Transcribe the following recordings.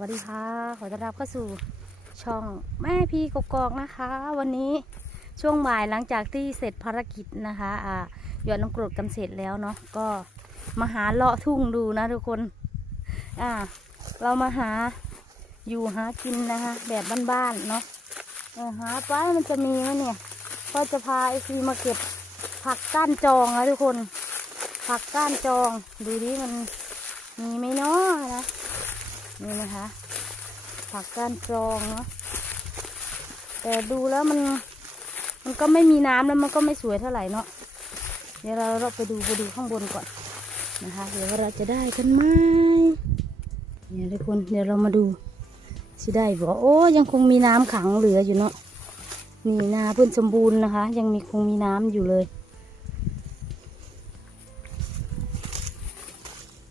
วัสดีค่ะ ขอต้อนรับเข้าสู่ช่องแม่พีกกอกนะคะ วันนี้ช่วงบ่ายหลังจากที่เสร็จภารกิจนะคะอ่าหยอดน้ำกรดกันเสร็จแล้วเนาะก็มาหาเลาะทุ่งดูนะทุกคนอ่าเรามาหาอยู่หากินนะคะ แบบบ้านๆเนาะเออหาไปมันจะมีไหมเนี่ย ก็จะพาไอซีมาเก็บผักก้านจองนะทุกคน ผักก้านจองดูดิมันมีไหมเนาะนะ นี่นะคะ ผักก้านจองเนาะแต่ดูแล้วมัน มันก็ไม่มีน้ำแล้วมันก็ไม่สวยเท่าไหร่เนาะเดี๋ยวเราเราไปดูไปดูข้างบนก่อนนะคะ เดี๋ยวเราจะได้กันไหมเนี่ยทุกคนเดี๋ยวเรามาดูสิได้บอกโอ้ยังคงมีน้ำขังเหลืออยู่เนาะนี่นาเพื่อนสมบูรณ์นะคะ ยังมีคงมีน้ำอยู่เลย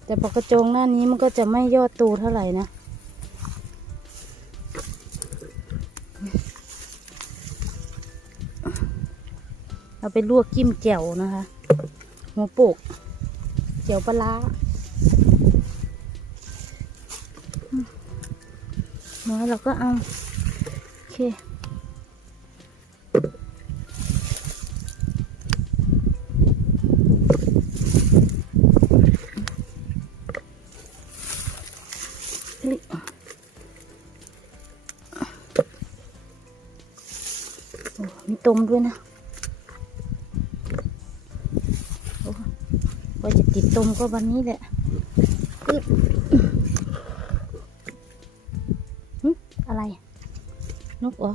แต่ปกกระโจงหน้านี้มันก็จะไม่ยอดโตเท่าไหร่นะเอาไปลวกจิ้มแจ่วนะคะหัวโปกแจ่วปลาร้าอืมน้อยเราก็เอา โอเค มีต้มด้วยนะโอ้ว่าจะติดต้มก็วันนี้แหละอะไร นกเหรอ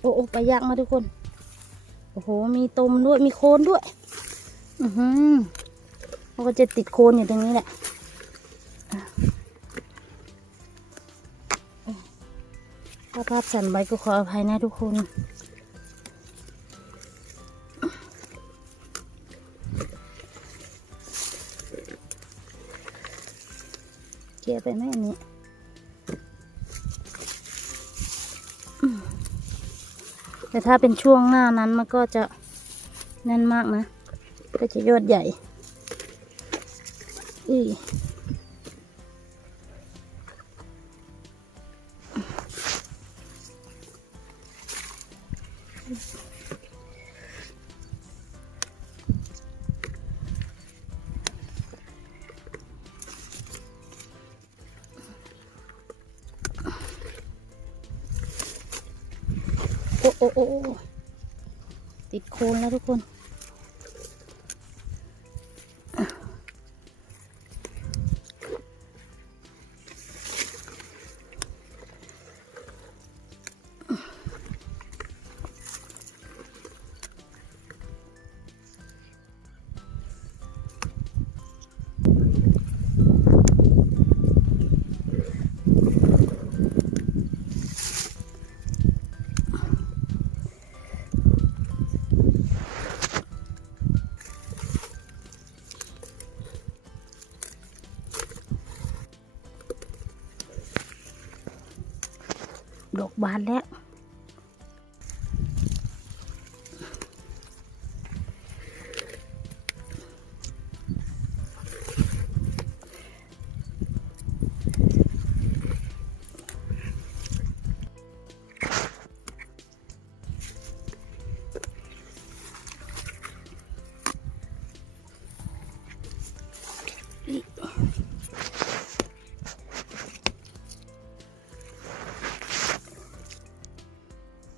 โอ้โอไปยากมาทุกคน โอ้โห มีต้มด้วย มีโคนด้วย อือหือมันก็จะติดโคนอยู่ตรงนี้แหละาภาพสั่นไปก็ขออภัยนะทุกคน เกลี่ยไปไหมอันนี้แต่ถ้าเป็นช่วงหน้านั้นมันก็จะแน่นมากนะ ก็จะยอดใหญ่อีโอ้ โอ้โอ้ติดโคนแล้วทุกคน ดอกบานแล้ว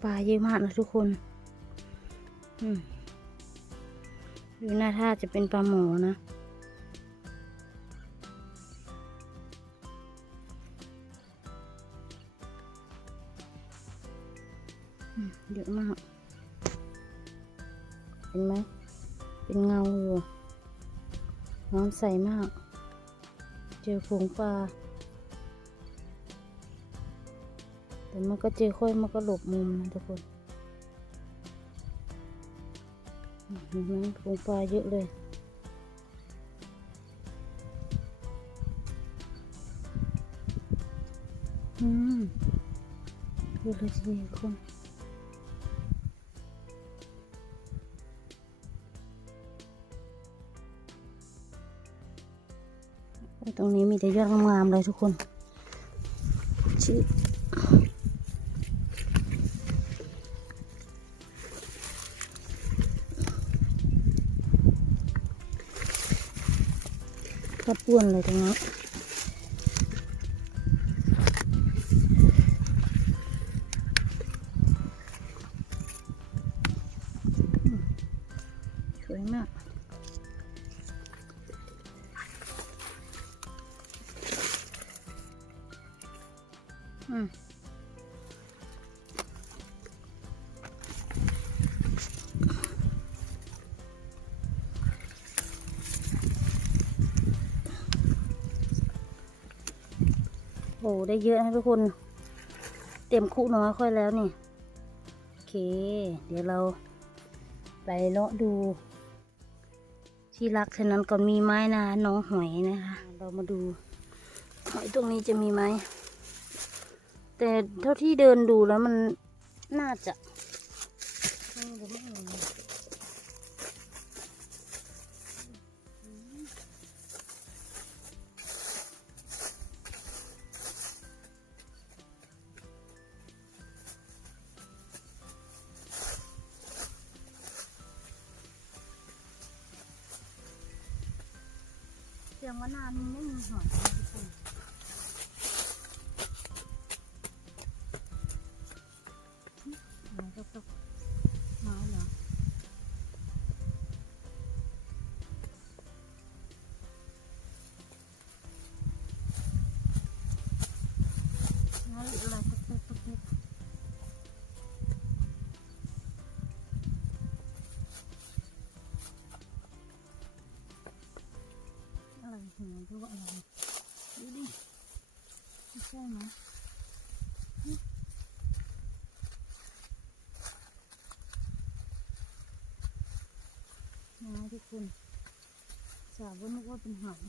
ปลาเยอะมากนะทุกคนอยู่หน้าท่าจะเป็นปลาหมอนะเยอะมาก เห็นไหม เป็นเงาอยู่ น้ำใสมาก เจอฝูงปลา แต่มันก็เจอค่อยมันก็หลบมุมนะทุกคนอืมเห็นไหมฝูงปลาเยอะเลยอืมเยอะเลยทีเดียวคนตรงนี้มีแต่ยอดงามๆเลยทุกคนชื่อ ก็ป้วนเลยตรงนี้สวยมากอืม โอ้ได้เยอะนะทุกคน เต็มคุน้อยค่อยแล้วนี่ โอเค เดี๋ยวเราไปเลาะดู ที่รักฉะนั้นก่อนมีไม้นาน้องหอยนะคะ เรามาดูหอยตรงนี้จะมีไหม แต่เท่าที่เดินดูแล้วมันน่าจะไม่รู้ เห็นเสียงว่านามีไม่มีหอยนะทุกคนไหน อะไรหัวรู้ว่าอะไรดูดิไม่ใช่ไหมนะทุกคนสาวว่านึกว่าเป็นหอย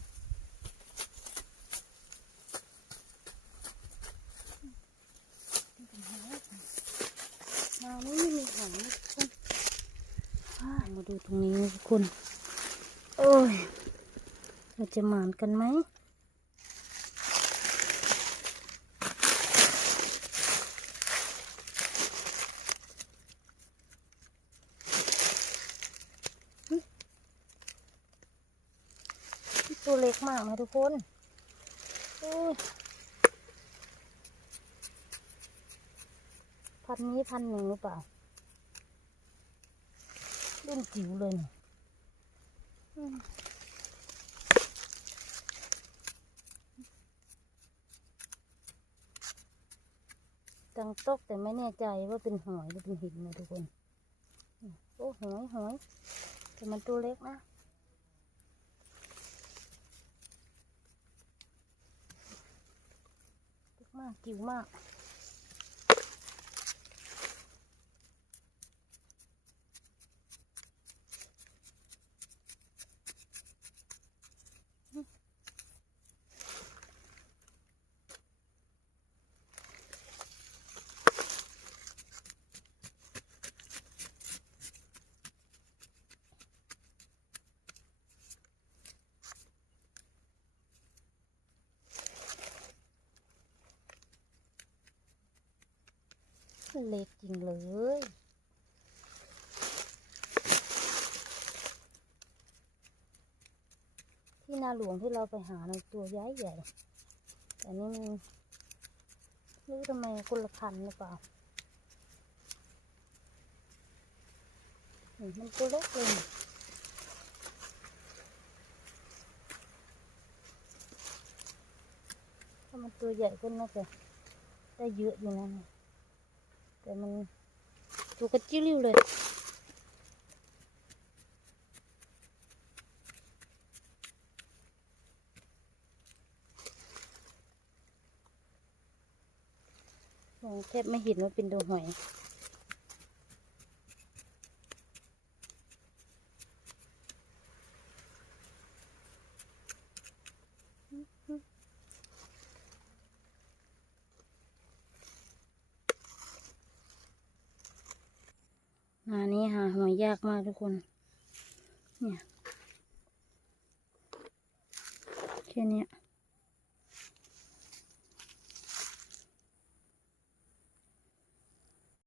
มาไม่มีหอยทุกคนมาดูตรงนี้ทุกคน จะเหมานกันไหมตัวเล็กมากนะทุกคนพันนี้พันหนึ่งหรือเปล่าเล่นจิ๋วเลยเนี่ย ตังตกแต่ไม่แน่ใจว่าเป็นหอยหรือเป็นหินนะทุกคน โอ้หอยหอยแต่มันตัวเล็กนะเล็กมากจิ๋วมาก เล็กจริงเลยที่นาหลวงที่เราไปหาในตัวย้ายใหญ่ แต่นี่มันไม่รู้ทำไมคนละพันหรือเปล่าหมันตัวเล็กเลยถ้ามันตัวใหญ่ก็น่าจะได้เยอะอยู่นะเนี่ย แต่มันตัวกระจิ้วเลยมองแทบไม่เห็นว่าเป็นตัวหอย งานนี้หาหอยยากมากทุกคน เนี่ยแค่เนี้ย